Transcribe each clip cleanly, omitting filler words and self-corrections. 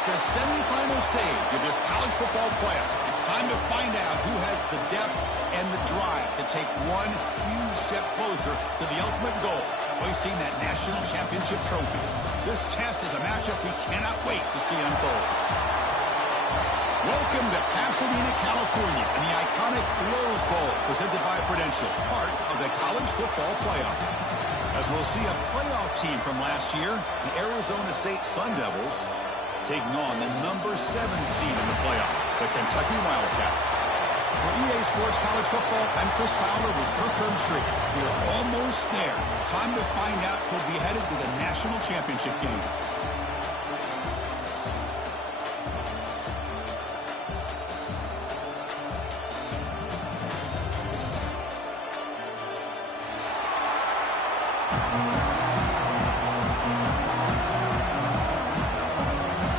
It's the semifinal stage of this college football playoff. It's time to find out who has the depth and the drive to take one huge step closer to the ultimate goal, hoisting that national championship trophy. This test is a matchup we cannot wait to see unfold. Welcome to Pasadena, California, and the iconic Rose Bowl, presented by Prudential, part of the college football playoff. As we'll see a playoff team from last year, the Arizona State Sun Devils, taking on the number 7 seed in the playoff, the Kentucky Wildcats. For EA Sports College Football, I'm Chris Fowler with Kirk Herbstreit. We're almost there. Time to find out who'll be headed to the national championship game.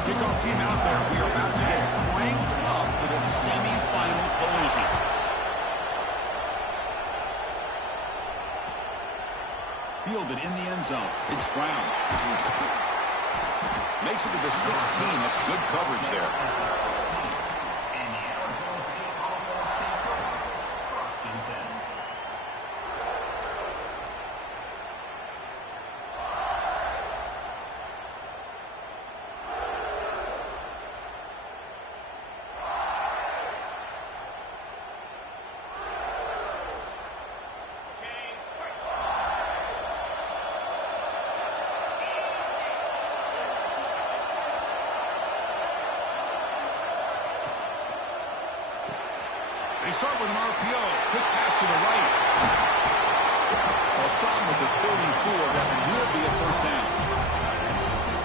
Kickoff team out there. We are about to get cranked up with a semifinal collision. Fielded in the end zone. It's Brown. Makes it to the 16. That's good coverage there. They start with an RPO. Quick pass to the right. They'll stop with the 34. That will be a first down.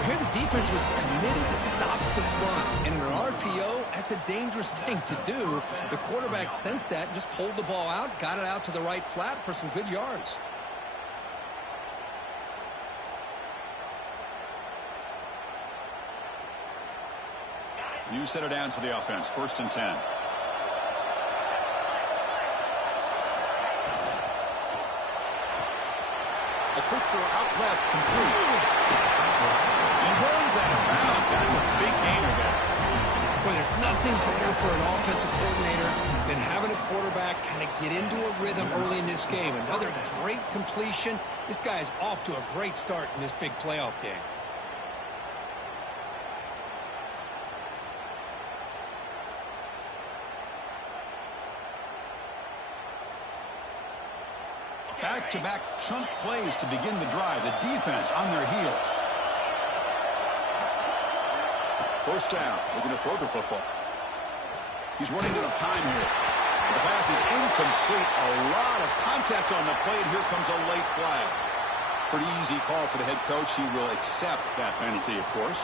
Here the defense was committed to stop the run. And in an RPO, that's a dangerous thing to do. The quarterback sensed that and just pulled the ball out, got it out to the right flat for some good yards. You set it down for the offense. 1st and 10. A quick throw out left, complete. And runs out of bounds. That's a big gainer there. Well, there's nothing better for an offensive coordinator than having a quarterback kind of get into a rhythm early in this game. Another great completion. This guy is off to a great start in this big playoff game. Back-to-back chunk plays to begin the drive. The defense on their heels. 1st down. Looking to throw the football. He's running out of time here. The pass is incomplete. A lot of contact on the play, and here comes a late flag. Pretty easy call for the head coach. He will accept that penalty, of course.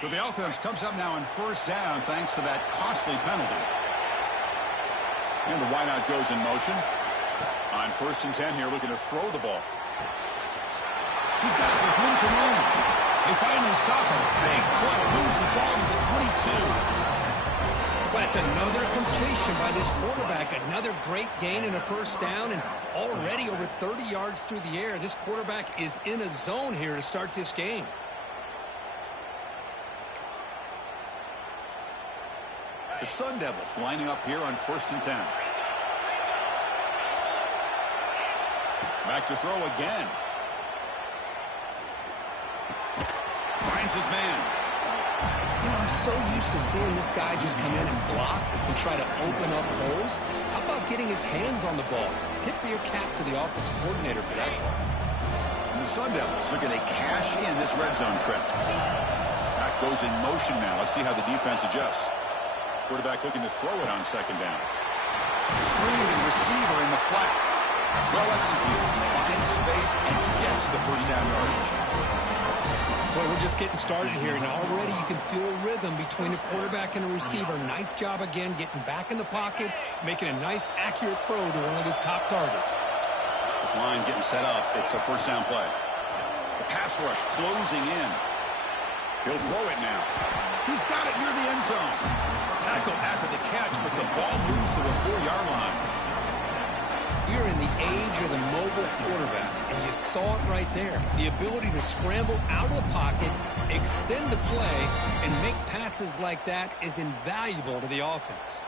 So the offense comes up now on 1st down thanks to that costly penalty. And the wideout goes in motion. On 1st and 10 here, looking to throw the ball. He's got it with room to run. They finally stop him. Big play. Moves the ball to the 22. Well, that's another completion by this quarterback. Another great gain in a 1st down, and already over 30 yards through the air. This quarterback is in a zone here to start this game. The Sun Devils lining up here on 1st and 10. Back to throw again. Finds his man. You know, I'm so used to seeing this guy just come in and block and try to open up holes. How about getting his hands on the ball? Tip your cap to the offensive coordinator for that call. And the Sun Devils are going to cash in this red zone trip. That goes in motion now. Let's see how the defense adjusts. Quarterback looking to throw it on 2nd down. Screen to the receiver in the flat. Well executed. Finds space and gets the 1st down yardage. Well, we're just getting started here, and already you can feel a rhythm between a quarterback and a receiver. Nice job again getting back in the pocket, making a nice, accurate throw to one of his top targets. This line getting set up. It's a first down play. The pass rush closing in. He'll throw it now. He's got it near the end zone. Tackled after the catch, but the ball moves to the 4-yard line. You're in the age of the mobile quarterback, and you saw it right there. The ability to scramble out of the pocket, extend the play, and make passes like that is invaluable to the offense.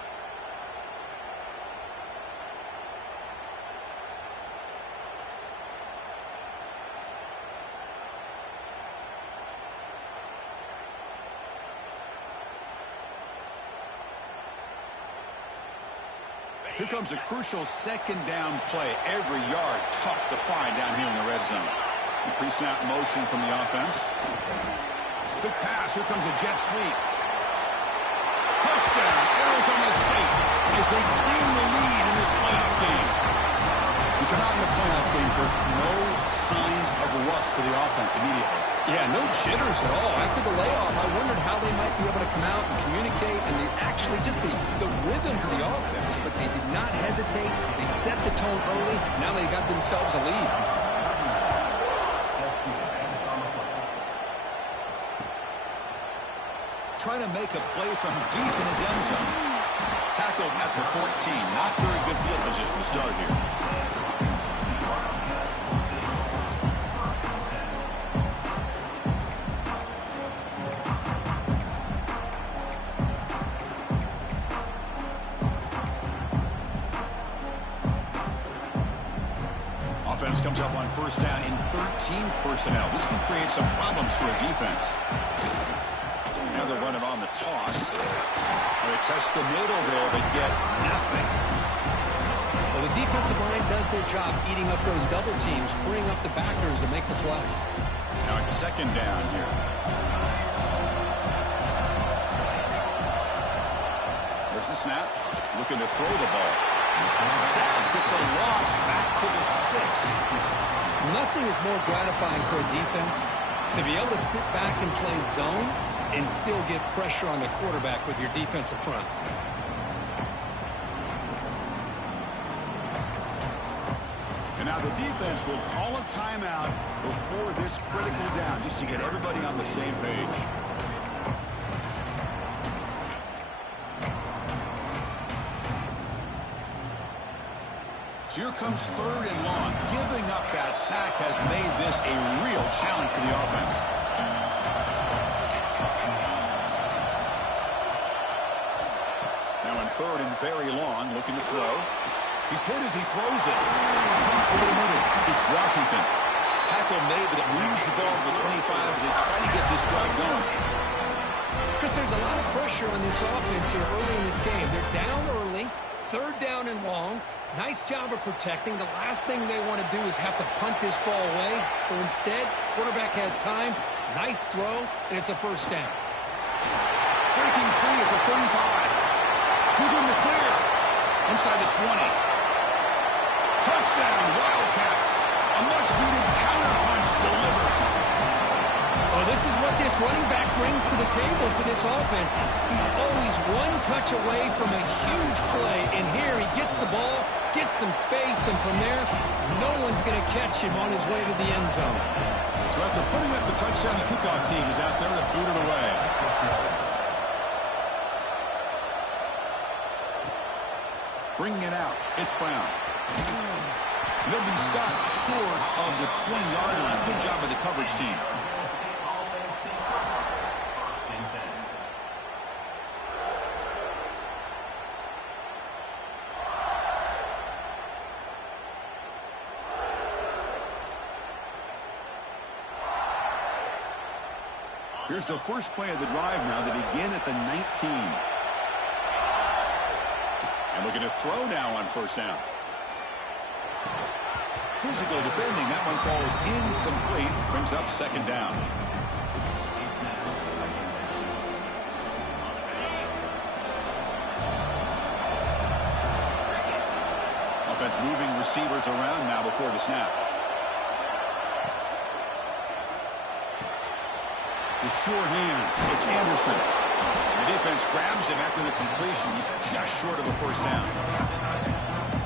Here comes a crucial second down play. Every yard tough to find down here in the red zone. Pre-snap motion from the offense. Big pass. Here comes a jet sweep. Touchdown, Arizona State, as they claim the lead in this playoff game. We come out in the playoff game for no signs of rust for the offense immediately. Yeah, no jitters at all. After the layoff, I wondered how they might be able to come out and communicate, and actually just the rhythm to the offense. But they did not hesitate. They set the tone early. Now they got themselves a lead. Trying to make a play from deep in his end zone. Tackled at the 14. Not very good field position to start here. Offense comes up on first down in 13 personnel. This can create some problems for a defense. Now they're running on the toss. They test the middle there, but get nothing. Well, the defensive line does their job eating up those double teams, freeing up the backers to make the play. Now it's second down here. There's the snap. Looking to throw the ball. Sacked. It's a loss back to the 6. Nothing is more gratifying for a defense to be able to sit back and play zone and still get pressure on the quarterback with your defensive front. And now the defense will call a timeout before this critical down, just to get everybody on the same page. So here comes third and long. Giving up that sack has made this a real challenge for the offense. Now in third and very long, looking to throw. He's hit as he throws it. Over the middle, it's Washington. Tackle made, but it moves the ball to the 25 as they try to get this drive going. Chris, there's a lot of pressure on this offense here early in this game. They're down early, third down and long. Nice job of protecting. The last thing they want to do is have to punt this ball away. So instead, quarterback has time. Nice throw, and it's a first down. Breaking free at the 35. Who's in the clear? Inside the 20. Touchdown, Wildcats. A much-needed counter-punch delivered. Oh, this is what this running back brings to the table for this offense. He's always one touch away from a huge play, and here he gets the ball, gets some space, and from there, no one's going to catch him on his way to the end zone. So after putting up the touchdown, the kickoff team is out there to boot it away. Bringing it out, it's Brown. He'll be stopped short of the 20-yard line. Good job by the coverage team. Here's the first play of the drive now. They begin at the 19. And looking to throw now on first down. Physical defending. That one falls incomplete. Brings up second down. Offense moving receivers around now before the snap. The sure hands. It's Anderson. The defense grabs him after the completion. He's just short of a first down.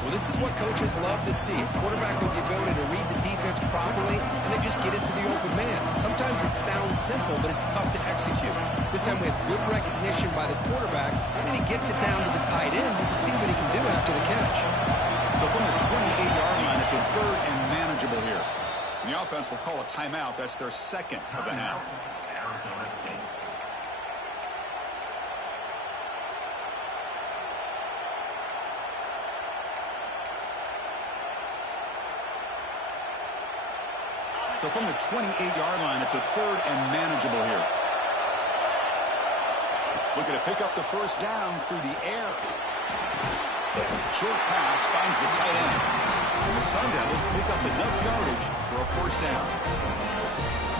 Well, this is what coaches love to see. A quarterback with the ability to read the defense properly and then just get it to the open man. Sometimes it sounds simple, but it's tough to execute. This time we have good recognition by the quarterback, and he gets it down to the tight end. You can see what he can do after the catch. So from the 28-yard line, it's a third and manageable here. And the offense will call a timeout. That's their second of the half. So from the 28-yard line, it's a third and manageable here. Looking to pick up the first down through the air. Short pass finds the tight end. And the Sun Devils pick up enough yardage for a first down.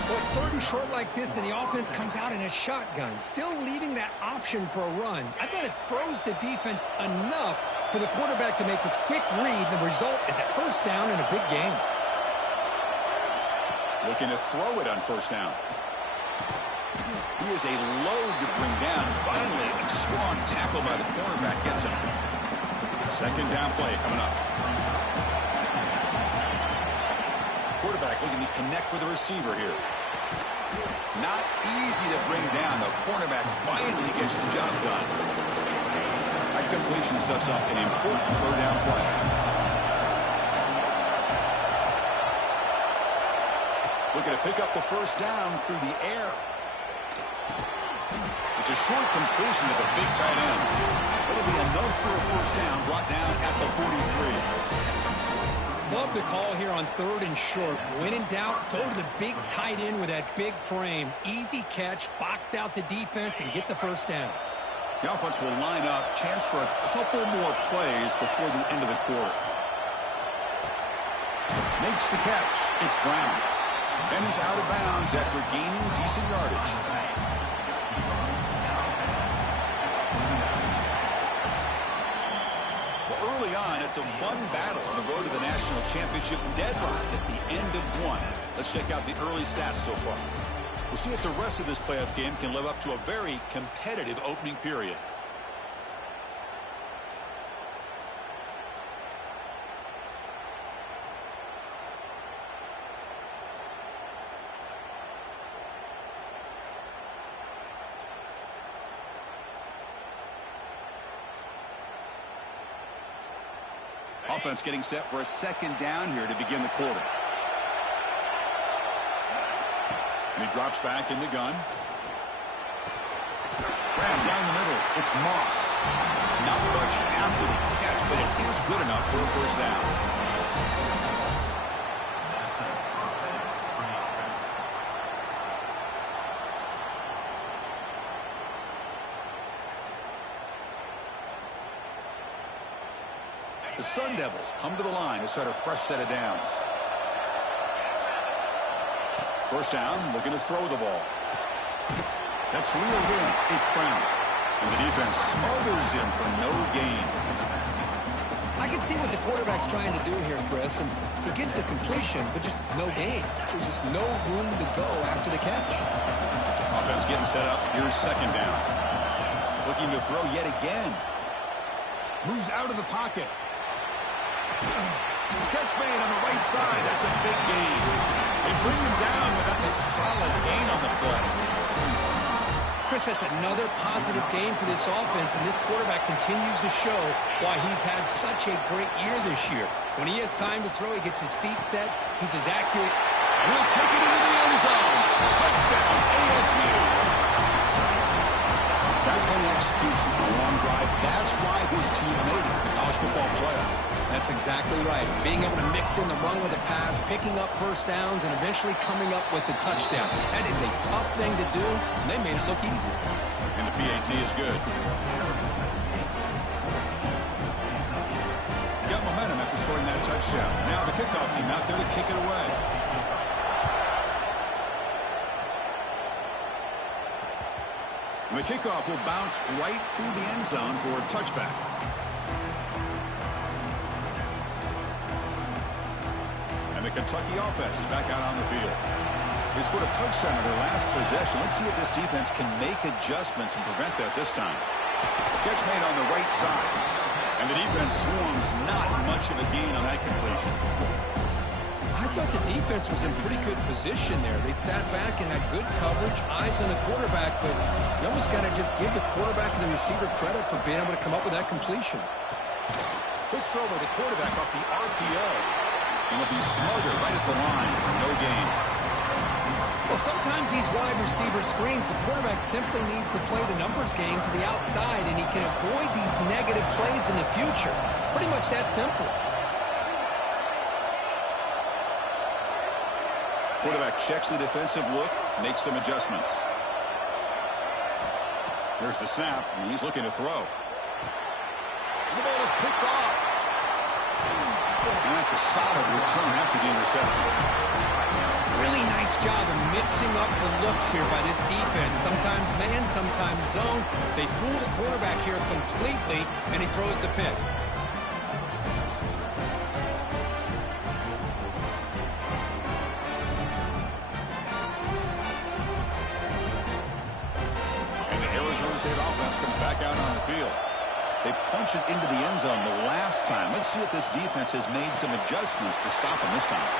Well, it's third and short like this, and the offense comes out in a shotgun, still leaving that option for a run. I thought it throws the defense enough for the quarterback to make a quick read. The result is a first down and a big gain. Looking to throw it on first down. He is a load to bring down. Finally, a strong tackle by the cornerback gets him. Second down play coming up. Quarterback looking to connect with the receiver here. Not easy to bring down. The cornerback finally gets the job done. That completion sets up an important third down play. Looking to pick up the first down through the air. It's a short completion to the big tight end. It'll be enough for a first down, brought down at the 43. Love the call here on third and short. When in doubt, go to the big tight end with that big frame. Easy catch, box out the defense, and get the first down. The offense will line up. Chance for a couple more plays before the end of the quarter. Makes the catch. It's Brown. And he's out of bounds after gaining decent yardage. Well, early on, it's a fun battle on the road to the national championship, deadlocked at the end of one. Let's check out the early stats so far. We'll see if the rest of this playoff game can live up to a very competitive opening period. Offense getting set for a second down here to begin the quarter. And he drops back in the gun. Ran down the middle. It's Moss. Not much after the catch, but it is good enough for a first down. The Sun Devils come to the line to start a fresh set of downs. First down, looking to throw the ball. That's reeled in. It's Brown. And the defense smothers him for no gain. I can see what the quarterback's trying to do here, Chris, and he gets the completion, but just no gain. There's just no room to go after the catch. Offense getting set up. Here's second down. Looking to throw yet again. Moves out of the pocket. Catch made on the right side. That's a big gain. They bring him down, but that's a solid gain on the play. Chris, that's another positive game for this offense, and this quarterback continues to show why he's had such a great year this year. When he has time to throw, he gets his feet set. He's as accurate. We'll take it into the end zone. Touchdown, ASU. That kind of execution on a long drive, that's why this team made it to the college football playoff. That's exactly right. Being able to mix in the run with the pass, picking up first downs, and eventually coming up with the touchdown. That is a tough thing to do, and they made it look easy. And the PAT is good. Got momentum after scoring that touchdown. Now the kickoff team out there to kick it away. And the kickoff will bounce right through the end zone for a touchback. And the Kentucky offense is back out on the field. They scored a touchdown on their last possession. Let's see if this defense can make adjustments and prevent that this time. Catch made on the right side. And the defense swarms not much of a gain on that completion. I thought the defense was in pretty good position there. They sat back and had good coverage, eyes on the quarterback, but you almost got to just give the quarterback and the receiver credit for being able to come up with that completion. Quick throw by the quarterback off the RPO. And it'll be Smarter right at the line for no gain. Well, sometimes these wide receiver screens, the quarterback simply needs to play the numbers game to the outside, and he can avoid these negative plays in the future. Pretty much that simple. Quarterback checks the defensive look, makes some adjustments. Here's the snap, and he's looking to throw. The ball is picked off. And that's a solid return after the interception. Really nice job of mixing up the looks here by this defense. Sometimes man, sometimes zone. They fool the quarterback here completely, and he throws the pick. And the Arizona State offense comes back out on the field. They punch it into the end zone the last time. Let's see if this defense has made some adjustments to stop him this time.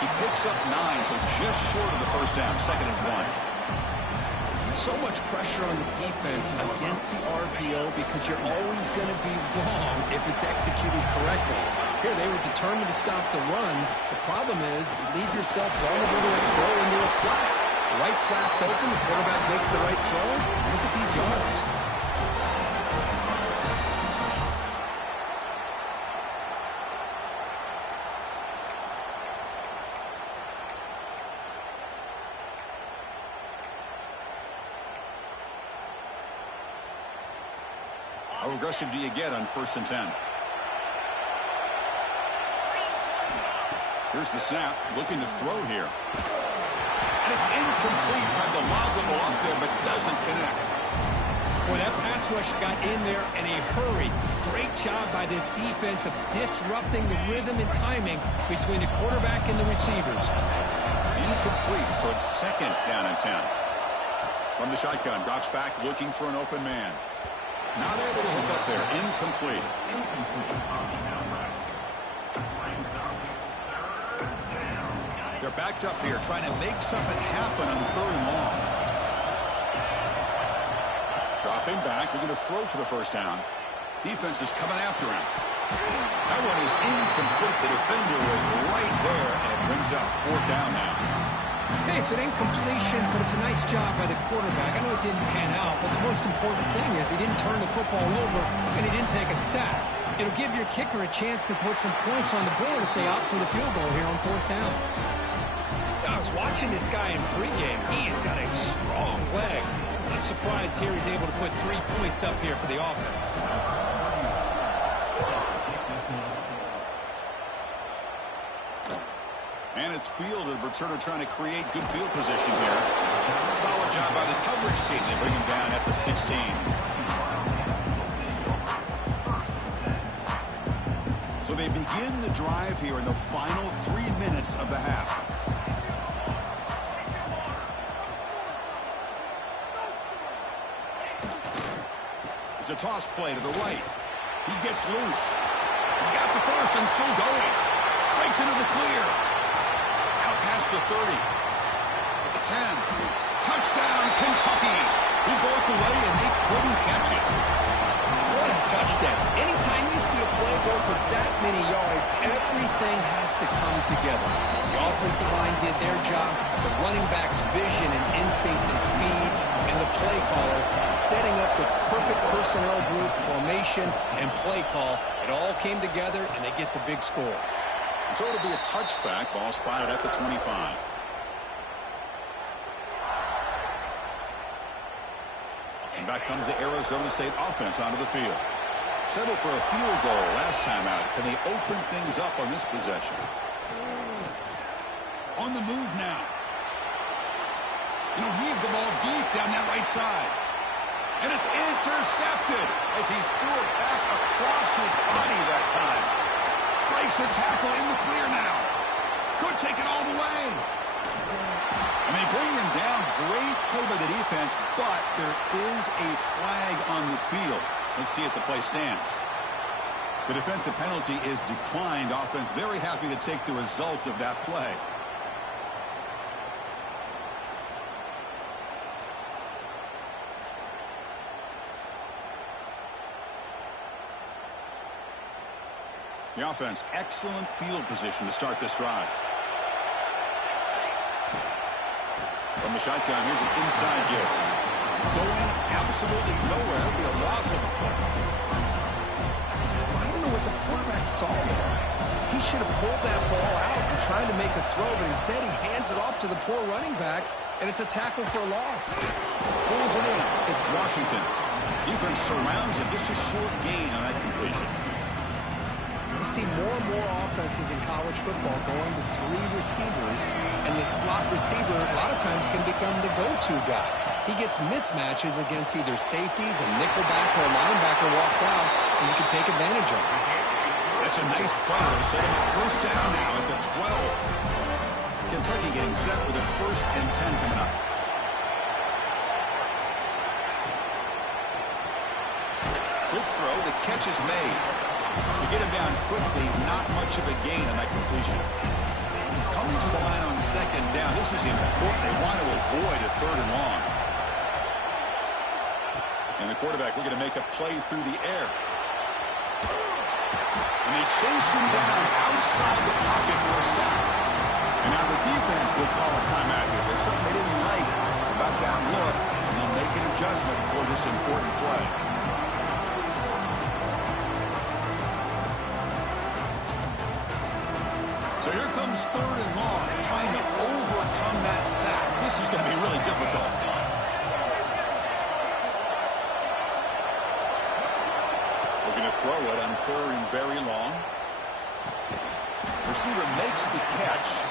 He picks up 9, so just short of the first down. 2nd and 1. So much pressure on the defense against the RPO because you're always going to be wrong if it's executed correctly. Here, they were determined to stop the run. The problem is you leave yourself vulnerable to a throw into a flat. The right flat's open. The quarterback makes the right throw. Look at these yards. How aggressive do you get on 1st and 10? Here's the snap, looking to throw here. And it's incomplete. Tried to lob the ball up there, but doesn't connect. Boy, that pass rush got in there in a hurry. Great job by this defense of disrupting the rhythm and timing between the quarterback and the receivers. Incomplete, so it's 2nd down and 10. From the shotgun, drops back, looking for an open man. Not able to hook up there. Incomplete. They're backed up here, trying to make something happen on 3rd and long. Dropping back, looking to throw for the first down. Defense is coming after him. That one is incomplete. The defender was right there, and it brings up 4th down now. Hey, it's an incompletion, but it's a nice job by the quarterback. I know it didn't pan out, but the most important thing is he didn't turn the football over and he didn't take a sack. It'll give your kicker a chance to put some points on the board if they opt for the field goal here on 4th down. I was watching this guy in pregame. He has got a strong leg. I'm surprised here he's able to put 3 points up here for the offense. And it's fielded. Returner trying to create good field position here. Solid job by the coverage team. They bring him down at the 16. So they begin the drive here in the final 3 minutes of the half. It's a toss play to the right. He gets loose. He's got the first and still going. Breaks into the clear. Out past the 30. At the 10. Touchdown, Kentucky. He broke away and they couldn't catch it. What a touchdown. Anytime you see a play go for that many yards, everything has to come together. The offensive line did their job, the running back's vision and instincts and speed, and the play caller setting up the perfect personnel group, formation, and play call. It all came together, and they get the big score. So it'll be a touchback. Ball spotted at the 25. And back comes the Arizona State offense onto the field. Settled for a field goal last time out. Can they open things up on this possession? On the move now. And he'll heave the ball deep down that right side. And it's intercepted as he threw it back across his body that time. Breaks a tackle in the clear now. Could take it all the way. And they bring him down. Great play by the defense, but there is a flag on the field. Let's see if the play stands. The defensive penalty is declined. Offense very happy to take the result of that play. The offense, excellent field position to start this drive. From the shotgun, here's an inside give. Going absolutely nowhere. It'll be a loss of a play. I don't know what the quarterback saw there. He should have pulled that ball out and tried to make a throw, but instead he hands it off to the poor running back, and it's a tackle for a loss. Pulls it in. It's Washington. Defense surrounds him. Just a short gain on that completion. You see more and more offenses in college football going to 3 receivers, and the slot receiver a lot of times can become the go-to guy. He gets mismatches against either safeties, a nickelback, or a linebacker walked out, and you can take advantage of it. That's a nice play to set him up first down now at the 12. Kentucky getting set with a 1st and 10 coming up. Quick throw, the catch is made. To get him down quickly, not much of a gain on that completion. Coming to the line on 2nd down, this is important. They want to avoid a 3rd and long. And the quarterback looking to make a play through the air. And they chase him down outside the pocket for a sack. And now the defense will call a timeout here. There's something they didn't like about that look, and they'll make an adjustment for this important play. So here comes 3rd and long, trying to overcome that sack. This is going to be really difficult. Looking to throw it on 3rd and very long. Receiver makes the catch.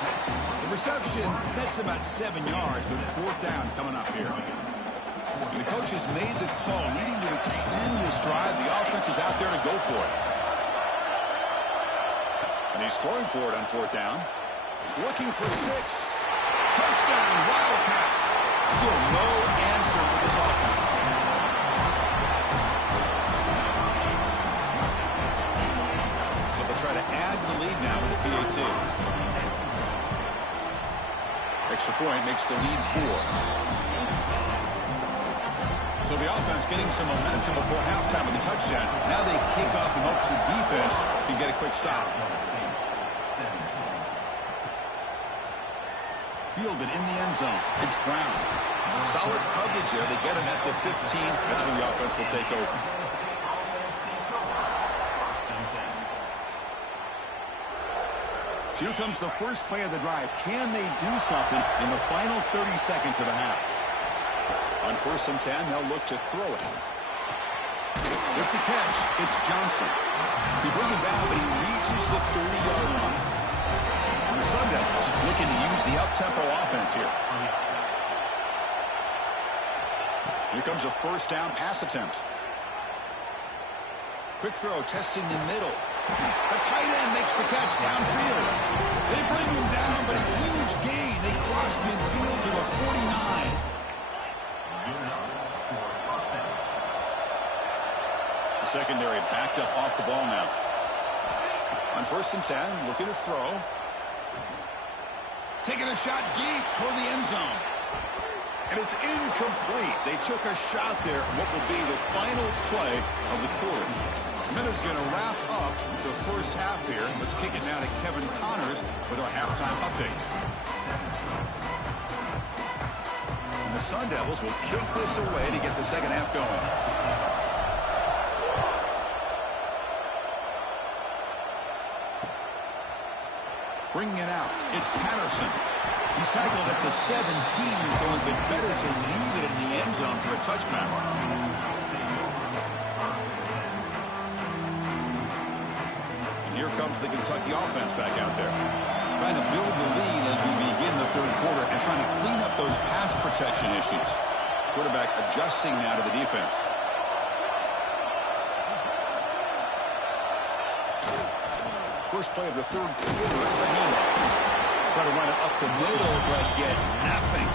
The reception nets about 7 yards, but 4th down coming up here. And the coach has made the call, needing to extend this drive. The offense is out there to go for it. And he's throwing for it on 4th down. Looking for 6. Touchdown, Wildcats. Still no answer for this offense. But they'll try to add to the lead now with a PAT. Extra point makes the lead 4. So the offense getting some momentum before halftime with the touchdown. Now they kick off in hopes the defense can get a quick stop. Fielded in the end zone. It's Brown. Solid coverage there. They get him at the 15. That's where the offense will take over. Here comes the first play of the drive. Can they do something in the final 30 seconds of the half? On 1st and 10, they'll look to throw it. With the catch, it's Johnson. He brings him down, but he reaches the 30-yard line. The Sun Devils looking to use the up-tempo offense here. Here comes a 1st down pass attempt. Quick throw, testing the middle. The tight end makes the catch downfield. They bring him down, but a huge gain. They cross midfield to the 49. The secondary backed up off the ball now. On 1st and 10, looking to throw. Taking a shot deep toward the end zone. And it's incomplete. They took a shot there, what will be the final play of the quarter. Miller's going to wrap up the first half here. Let's kick it now to Kevin Connors with our halftime update. And the Sun Devils will kick this away to get the second half going. Bringing it out, it's Patterson. He's tackled at the 17, so it would have been better to leave it in the end zone for a touchback. And here comes the Kentucky offense back out there. Trying to build the lead as we begin the 3rd quarter and trying to clean up those pass protection issues. Quarterback adjusting now to the defense. First play of the 3rd quarter is a handoff. Try to run it up the middle, but get nothing.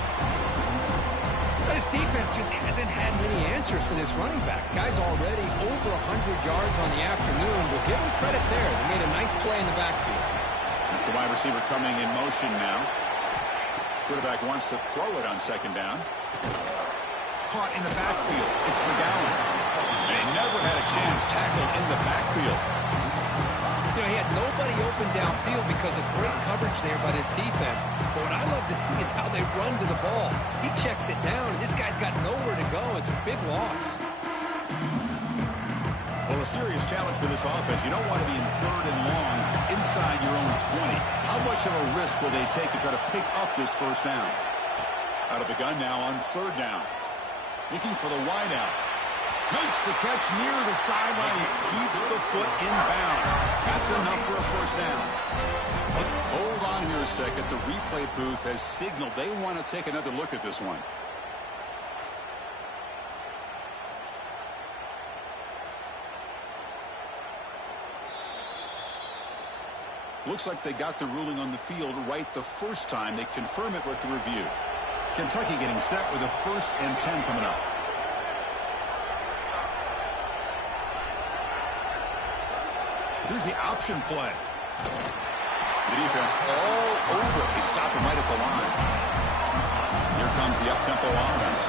But his defense just hasn't had many answers for this running back. Guy's already over 100 yards on the afternoon. We'll give them credit there. They made a nice play in the backfield. It's the wide receiver coming in motion now. Quarterback wants to throw it on second down. Caught in the backfield. It's McGowan. They never had a chance. Tackled in the backfield. You know, he had nobody open downfield because of great coverage there by this defense. But what I love to see is how they run to the ball. He checks it down, and this guy's got nowhere to go. It's a big loss. Well, a serious challenge for this offense. You don't want to be in third and long inside your own 20. How much of a risk will they take to try to pick up this first down? Out of the gun now on third down. Looking for the wideout. Makes the catch near the sideline. He keeps the foot in bounds. That's enough for a first down. Hold on here a second. The replay booth has signaled they want to take another look at this one. Looks like they got the ruling on the field right the first time. They confirm it with the review. Kentucky getting set with a 1st and 10 coming up. Here's the option play. The defense all over it. They stop him right at the line. Here comes the up-tempo offense.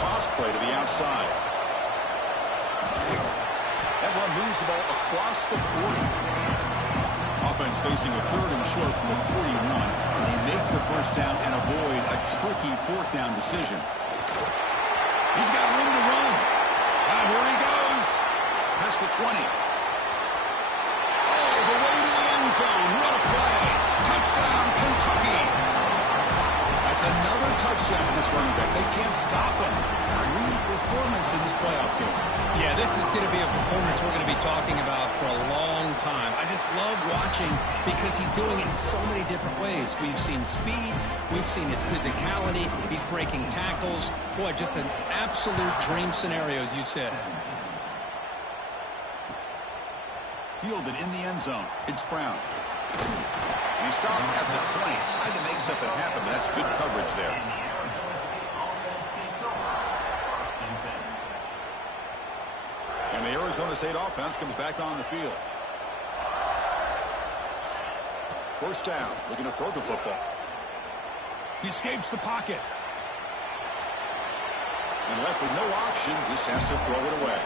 Toss play to the outside. That one moves the ball across the 40. Offense facing a 3rd and short from the 41. And they make the first down and avoid a tricky 4th down decision. He's got room to run. Now here he goes. That's the 20. All the way to the end zone. What a play. Touchdown, Kentucky. That's another touchdown to this running back. They can't stop him. Dream performance in this playoff game. Yeah, this is going to be a performance we're going to be talking about for a long time. I just love watching because he's doing it in so many different ways. We've seen speed. We've seen his physicality. He's breaking tackles. Boy, just an absolute dream scenario, as you said. Fielded in the end zone. It's Brown. And he stopped at the 20. Tried to make something happen, but that's good coverage there. And the Arizona State offense comes back on the field. First down. Looking to throw the football. He escapes the pocket. And left with no option. Just has to throw it away.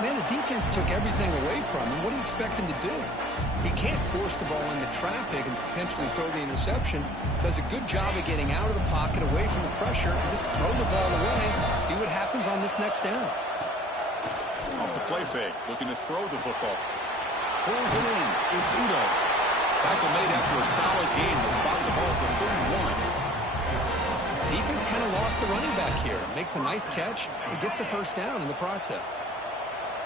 Man, the defense took everything away from him. What do you expect him to do? He can't force the ball into traffic and potentially throw the interception. Does a good job of getting out of the pocket, away from the pressure, and just throw the ball away. See what happens on this next down. Off the play fake, looking to throw the football. Pulls it in. It's Udo. Tackle made after a solid game. They spotted the ball for 31. Defense kind of lost the running back here. Makes a nice catch and gets the first down in the process.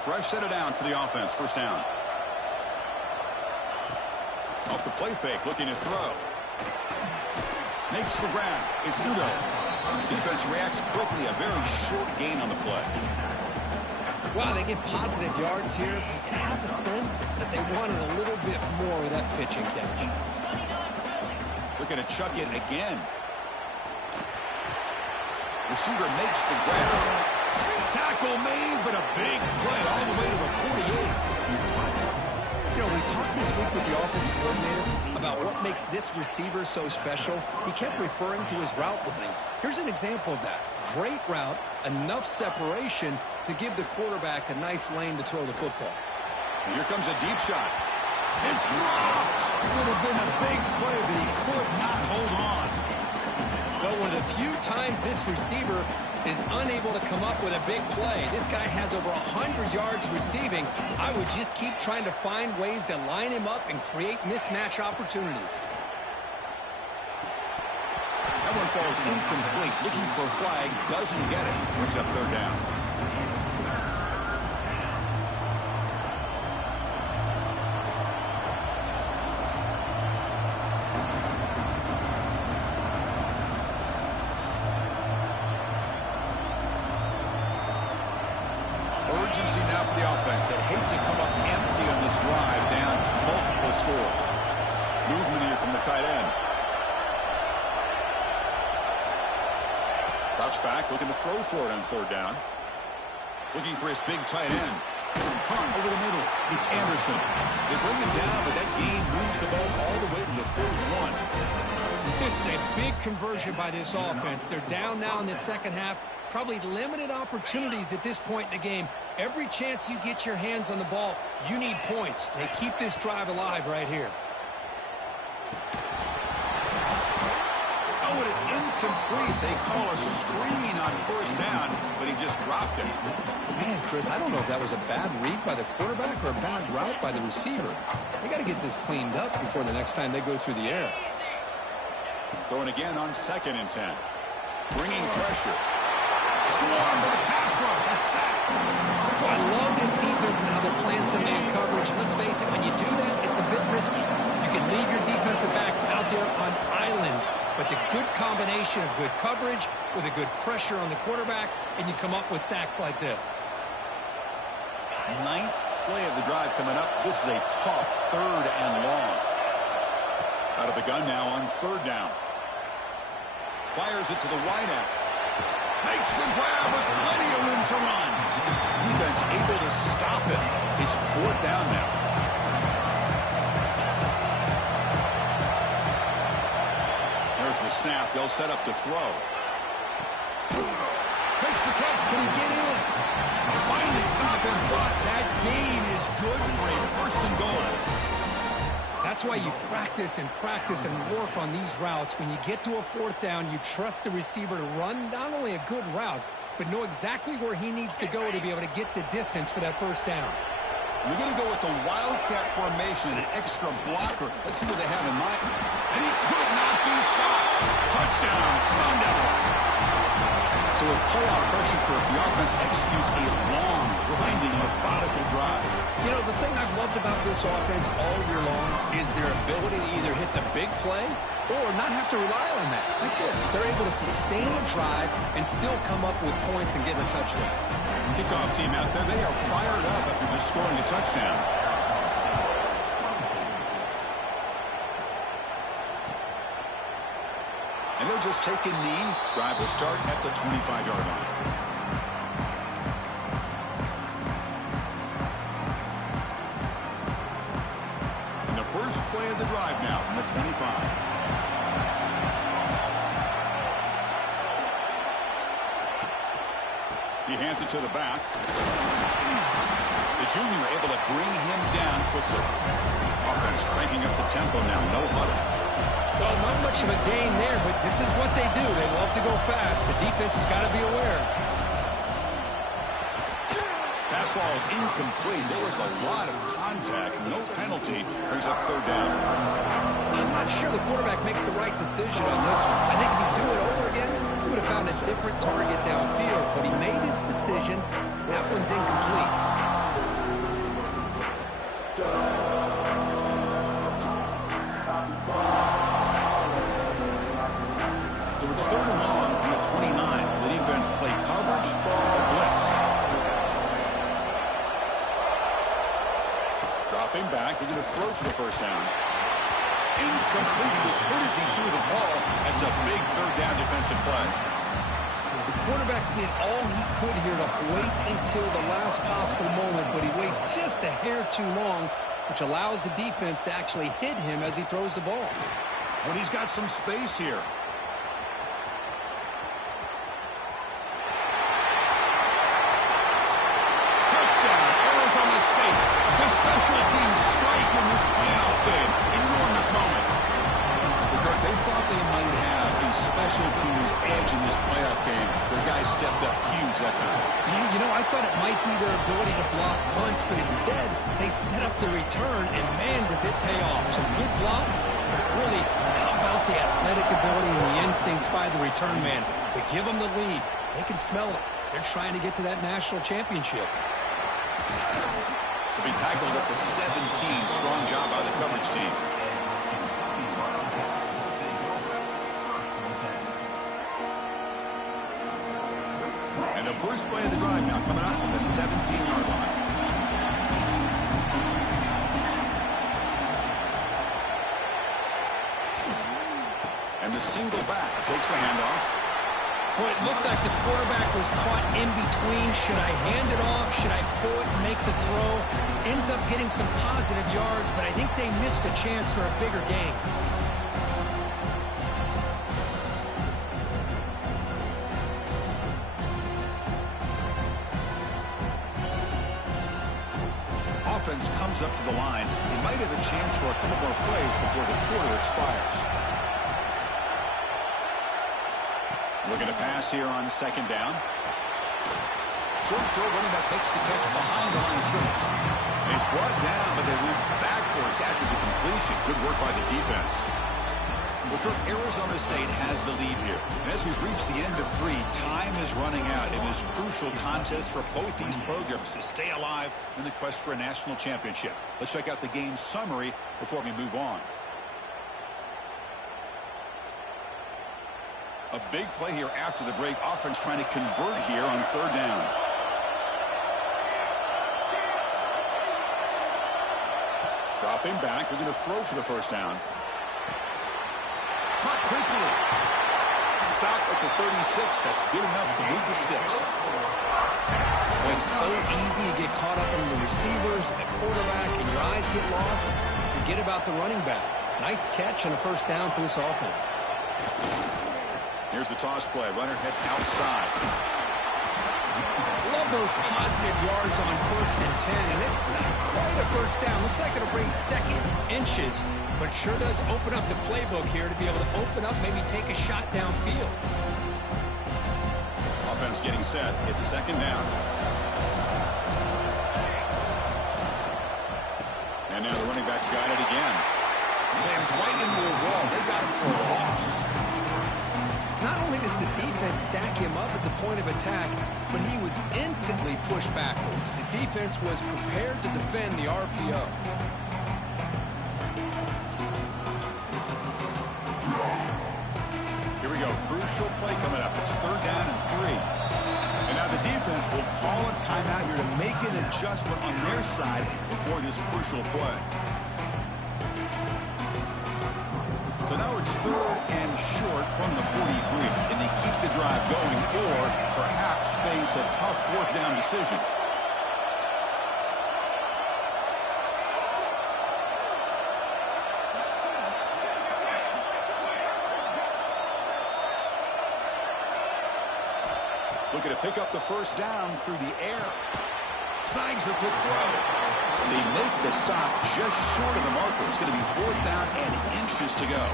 Fresh set of downs for the offense. First down. Off the play fake, looking to throw. Makes the grab. It's Udo. Defense reacts quickly. A very short gain on the play. Wow, they get positive yards here. You have a sense that they wanted a little bit more with that pitch and catch. Looking to chuck it again. Receiver makes the grab. Tackle made, but a big play all the way to the 48. You know, we talked this week with the offensive coordinator about what makes this receiver so special. He kept referring to his route running. Here's an example of that. Great route, enough separation to give the quarterback a nice lane to throw the football. And here comes a deep shot. It's dropped. It would have been a big play, but he could not hold on. But one of the few times this receiver is unable to come up with a big play. This guy has over 100 yards receiving. I would just keep trying to find ways to line him up and create mismatch opportunities. That one falls incomplete. Looking for a flag. Doesn't get it. Brings up third down. Urgency now for the offense that hates to come up empty on this drive, down multiple scores. Movement here from the tight end. Drops back, looking to throw for it on third down. Looking for his big tight end. Hunt over the middle. It's Anderson. They bring him down, but that gain moves the ball all the way to the 31. This is a big conversion by this offense. They're down now in the second half. Probably limited opportunities at this point in the game. Every chance you get your hands on the ball, you need points. They keep this drive alive right here. Oh, it is incomplete. They call a screen on first down, but he just dropped it. Man, Chris, I don't know if that was a bad read by the quarterback or a bad route by the receiver. They got to get this cleaned up before the next time they go through the air. Throwing again on 2nd and 10. Bringing pressure. Swarm to the pass rush. A sack. Well, I love this defense and how they're playing some man coverage. Let's face it, when you do that, it's a bit risky. You can leave your defensive backs out there on islands, but the good combination of good coverage with a good pressure on the quarterback, and you come up with sacks like this. 9th play of the drive coming up. This is a tough 3rd and long. Out of the gun now on 3rd down. Fires it to the wideout. Makes the grab with plenty of room to run. Defense able to stop it. It's 4th down now. There's the snap. They'll set up to throw. Makes the catch. Can he get in? Finally stop and block. That gain is good for a 1st and goal. That's why you practice and work on these routes. When you get to a 4th down, you trust the receiver to run not only a good route, but know exactly where he needs to go to be able to get the distance for that 1st down. You're going to go with the wildcat formation, an extra blocker. Let's see what they have in mind. And he could not be stopped. Touchdown, Sun Devils. So with playoff pressure for the offense executes a long, grinding, methodical drive. You know, the thing I've loved about this offense all year long is their ability to either hit the big play or not have to rely on that. Like this, they're able to sustain a drive and still come up with points and get a touchdown. Kickoff team out there, they are fired up after just scoring a touchdown. And they'll just take a knee. Drive will start at the 25-yard line. And the first play of the drive now from the 25. He hands it to the back. The junior able to bring him down quickly. Offense cranking up the tempo now. No huddle. Well, not much of a gain there, but this is what they do. They love to go fast. The defense has got to be aware. Pass ball is incomplete. There was a lot of contact. No penalty. Brings up 3rd down. I'm not sure the quarterback makes the right decision on this one. I think if he'd do it over again, he would have found a different target downfield, but he made his decision. That one's incomplete. So it's 3rd and long from the 29. The defense play coverage or blitz. Dropping back. They're going to throw for the 1st down. Incomplete. He was hit as he threw the ball. That's a big 3rd down defensive play. The quarterback did all he could here to wait until the last possible moment, but he waits just a hair too long, which allows the defense to actually hit him as he throws the ball. But he's got some space here. The special teams strike in this playoff game. Enormous moment. Because they thought they might have a special teams edge in this playoff game. Their guys stepped up huge that time. Yeah, you know, I thought it might be their ability to block punts, but instead they set up the return, and man, does it pay off. Some good blocks. Really, how about the athletic ability and the instincts by the return man to give them the lead? They can smell it. They're trying to get to that national championship. To be tackled at the 17. Strong job by the coverage team. And the first play of the drive now coming up from the 17-yard line. And the single back takes the handoff. Well, it looked like the quarterback was caught in between. Should I hand it off? Should I pull it and make the throw? Ends up getting some positive yards, but I think they missed a chance for a bigger gain. Offense comes up to the line. He might have a chance for a couple more plays before the quarter expires. Looking to pass here on second down. Short throw, running back makes the catch behind the line of scrimmage. And he's brought down, but they move backwards after the completion. Good work by the defense. Well, Arizona State has the lead here. And as we've reached the end of 3, time is running out in this crucial contest for both these programs to stay alive in the quest for a national championship. Let's check out the game summary before we move on. A big play here after the break. Offense trying to convert here on third down. Dropping back. We're going to throw for the first down. Caught quickly. Stop at the 36. That's good enough to move the sticks. Well, it's so easy to get caught up in the receivers and the quarterback, and your eyes get lost. Forget about the running back. Nice catch and a first down for this offense. Here's the toss play. Runner heads outside. Love those positive yards on 1st and 10, and it's not quite a first down. Looks like it'll bring second inches, but sure does open up the playbook here to be able to open up, maybe take a shot downfield. Offense getting set. It's second down. And now the running back's got it again. Slams right into a wall. They got him for a loss. Not only does the defense stack him up at the point of attack, but he was instantly pushed backwards. The defense was prepared to defend the RPO. Here we go. Crucial play coming up. It's third down and 3. And now the defense will call a timeout here to make an adjustment on their side before this crucial play. So now it's third and short from the 43. Can they keep the drive going or perhaps face a tough fourth down decision? Looking to pick up the first down through the air. Snags the quick throw. They make the stop just short of the marker. It's going to be fourth down and inches to go.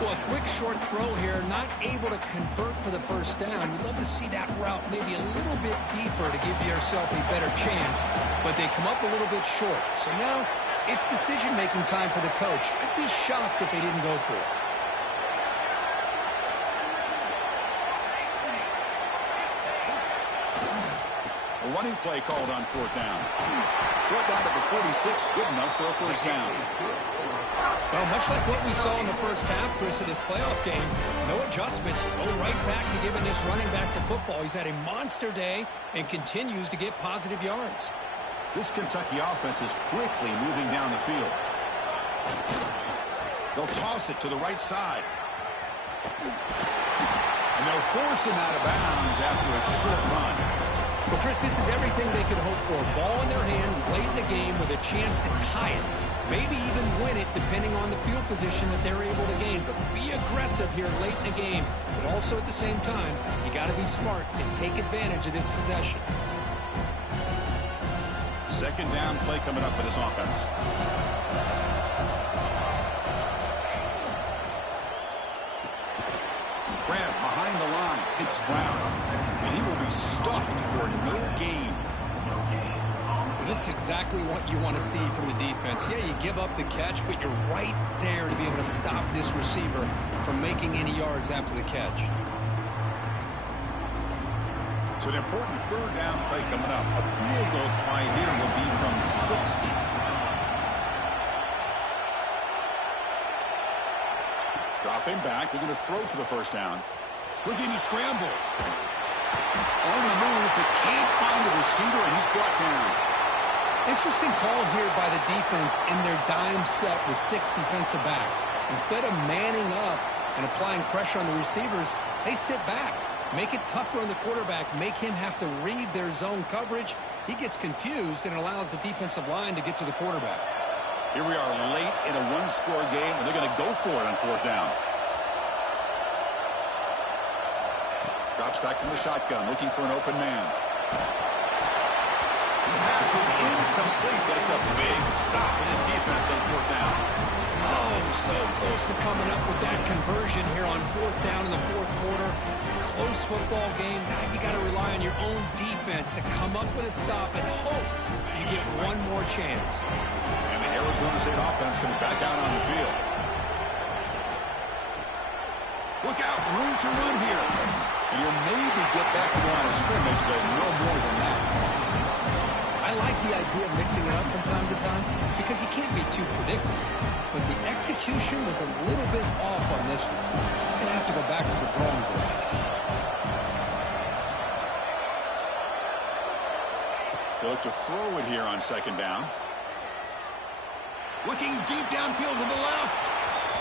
Well, a quick short throw here, not able to convert for the first down. You'd love to see that route maybe a little bit deeper to give yourself a better chance, but they come up a little bit short. So now it's decision-making time for the coach. I'd be shocked if they didn't go for it. A running play called on fourth down. Brought down to the 46, good enough for a first down. Well, much like what we saw in the first half, Chris, of this playoff game, no adjustments. Go right back to giving this running back to football. He's had a monster day and continues to get positive yards. This Kentucky offense is quickly moving down the field. They'll toss it to the right side. And they'll force him out of bounds after a short run. Well, Chris, this is everything they could hope for. Ball in their hands late in the game with a chance to tie it. Maybe even win it depending on the field position that they're able to gain. But be aggressive here late in the game. But also at the same time, you got to be smart and take advantage of this possession. Second down play coming up for this offense. Grab behind the line. It's Brown. And he will be stuffed for no gain. This is exactly what you want to see from the defense. Yeah, you give up the catch, but you're right there to be able to stop this receiver from making any yards after the catch. So an important third down play coming up. A field goal try here will be from 60. Dropping back. They're going to throw for the first down. Looking to scramble. On the move, but can't find the receiver, and he's brought down. Interesting call here by the defense in their dime set with 6 defensive backs. Instead of manning up, and applying pressure on the receivers, they sit back. Make it tougher on the quarterback. Make him have to read their zone coverage. He gets confused and allows the defensive line to get to the quarterback. Here we are late in a one-score game, and they're going to go for it on fourth down. Drops back from the shotgun, looking for an open man. The pass is incomplete, but it's a big stop with his defense on fourth down. Oh, so close to coming up with that conversion here on fourth down in the fourth quarter. Close football game. Now you got to rely on your own defense to come up with a stop and hope you get one more chance. And the Arizona State offense comes back out on the field. Look out, room to run here. And you'll maybe get back to the line of scrimmage, but no more than that. I like the idea of mixing it up from time to time because you can't be too predictable. But the execution was a little bit off on this one. You're going to have to go back to the drawing board. They look to throw it here on second down. Looking deep downfield to the left.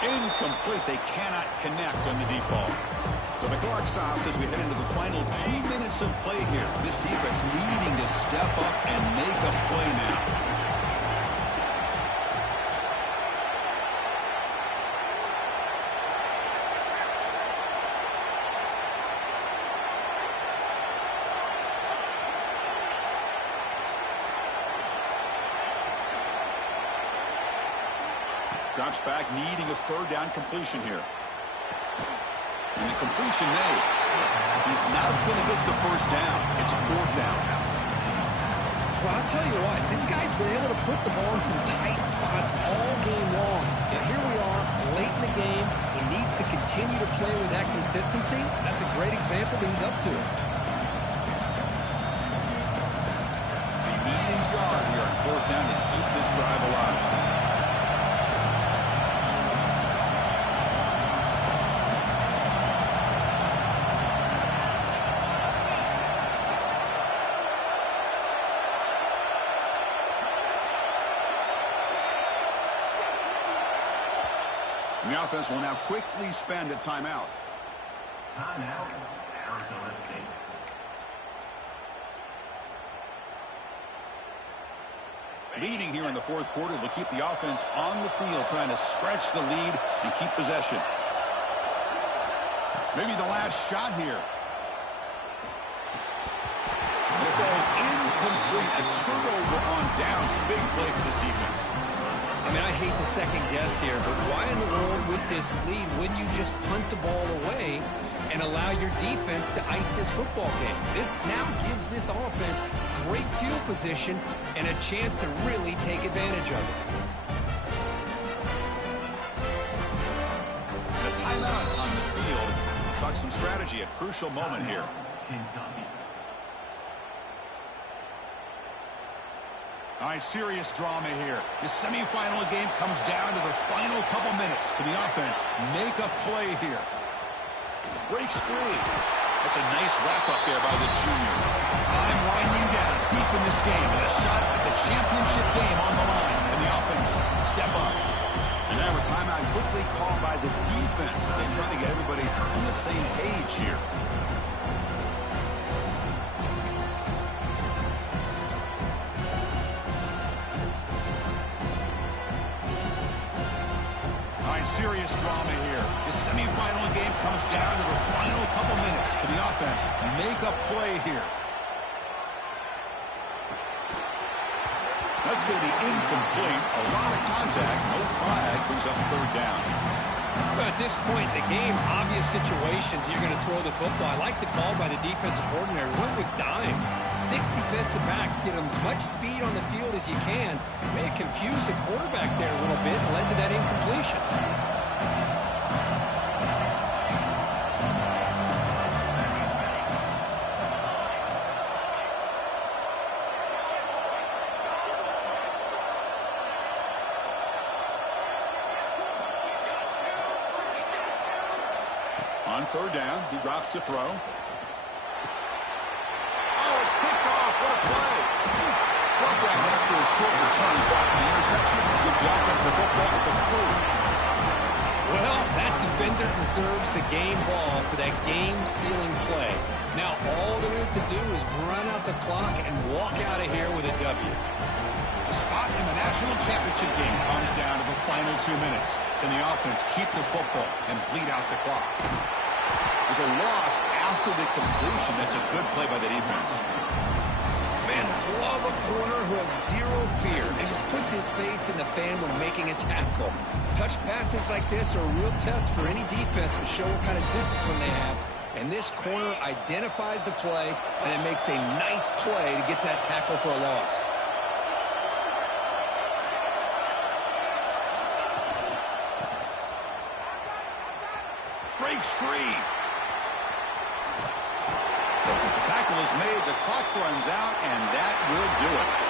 Incomplete. They cannot connect on the deep ball. So the clock stops as we head into the final 2 minutes of play here. This defense needing to step up and make a play now. Drops back, needing a third down completion here. And the completion made. He's not going to get the first down. It's fourth down now. Well, I'll tell you what, this guy's been able to put the ball in some tight spots all game long. And here we are, late in the game. He needs to continue to play with that consistency. That's a great example that he's up to. They need a yard here on fourth down to keep this drive alive. The offense will now quickly spend a timeout. Timeout, Arizona State. Leading here in the fourth quarter, they'll keep the offense on the field, trying to stretch the lead and keep possession. Maybe the last shot here. And it falls incomplete. A turnover on downs. Big play for this defense. I mean, I hate to second guess here, but why in the world with this lead wouldn't you just punt the ball away and allow your defense to ice this football game? This now gives this offense great field position and a chance to really take advantage of it. And a timeout on the field. Talk some strategy, a crucial moment here. Kentucky. All right, serious drama here. The semifinal game comes down to the final couple minutes. Can the offense make a play here? Breaks free. That's a nice wrap-up there by the junior. Time winding down deep in this game with a shot at the championship game on the line. And the offense step up. And now a timeout quickly called by the defense as they try to get everybody on the same page here. Serious drama here. The semifinal game comes down to the final couple minutes. Can the offense make a play here? That's going to be incomplete. A lot of contact. No flag. Brings up third down. Well, at this point in the game, obvious situations, you're going to throw the football. I like the call by the defensive coordinator. Went with dime. 6 defensive backs, get them as much speed on the field as you can. May have confused the quarterback there a little bit and led to that incompletion. On third down, he drops to throw. Oh, it's picked off. What a play. Brought down after a short return, but the interception gives the offense the football at the 40. Well, that defender deserves the game ball for that game-sealing play. Now, all there is to do is run out the clock and walk out of here with a W. The spot in the national championship game comes down to the final 2 minutes. Can the offense keep the football and bleed out the clock? There's a loss after the completion. That's a good play by the defense. Man, I love a corner who has zero fear and just puts his face in the fan when making a tackle. Touch passes like this are a real test for any defense to show what kind of discipline they have. And this corner identifies the play, and it makes a nice play to get that tackle for a loss. Breaks free. The tackle is made, the clock runs out, and that will do it.